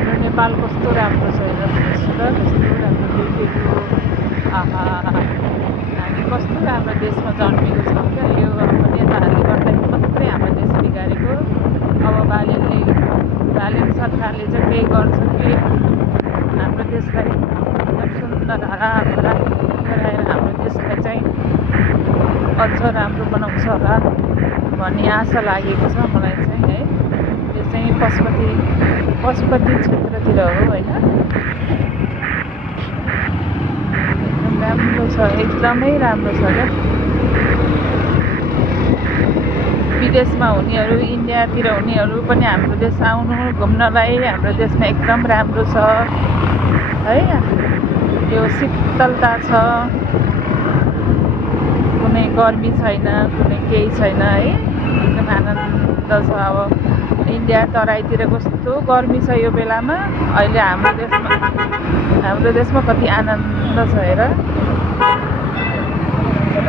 नेपाल कस्तो राम्रो छ हेर्नुहोस् त, कस्तो राम्रो ब्युटिफुल। आहा, हामी कस्तो राम्रो देशमा जन्मेको छौँ क्या। यो अब नेताहरूले गर्दाखेरि मात्रै हाम्रो देश बिगारेको। अब बालेन सरकारले चाहिँ केही गर्छ कि हाम्रो देशलाई एकदम सुन्दर हराभरा गराएर हाम्रो देशलाई चाहिँ अझ राम्रो बनाउँछ होला भन्ने आशा लागेको छ मलाई चाहिँ है। यो चाहिँ पशुपति क्षेत्रतिर हो होइन। एकदम राम्रो छ, एकदमै राम्रो छ क्या। विदेशमा हुनेहरू, इन्डियातिर हुनेहरू पनि हाम्रो देश आउनु घुम्नलाई। हाम्रो देशमा एकदम राम्रो छ है। यो शीतलता छ, कुनै गर्मी छैन, कुनै केही छैन है। एकदम आनन्द छ। अब इन्डिया तराईतिर कस्तो गर्मी छ यो बेलामा, अहिले हाम्रो देशमा कति आनन्द छ हेर।